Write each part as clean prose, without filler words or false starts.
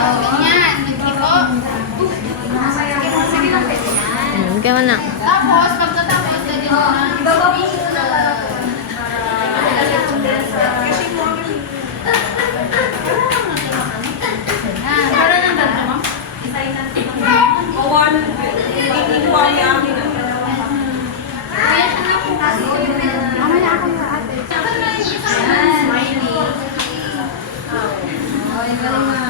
Ganyan. Hindi po. Ikaw na. Tapos, pagkatapos, lagyan mo na. Para ng ganito mo? Mamaya ako na ate. Smiley. Okay, galing na.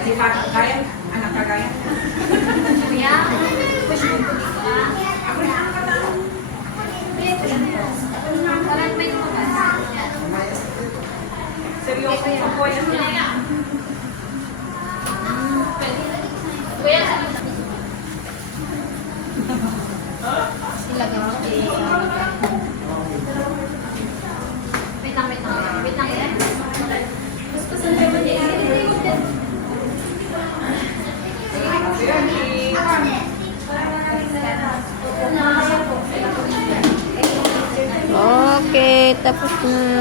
Si Kagayan, anak Kagayan. Kuya, push mo po dito ah. Parang may lumabas. Seryoso po yan. Kuya, ilagay mo eh. Wait lang, wait lang. Wait lang eh. Mas pasensya mo din. Okay, tapos na.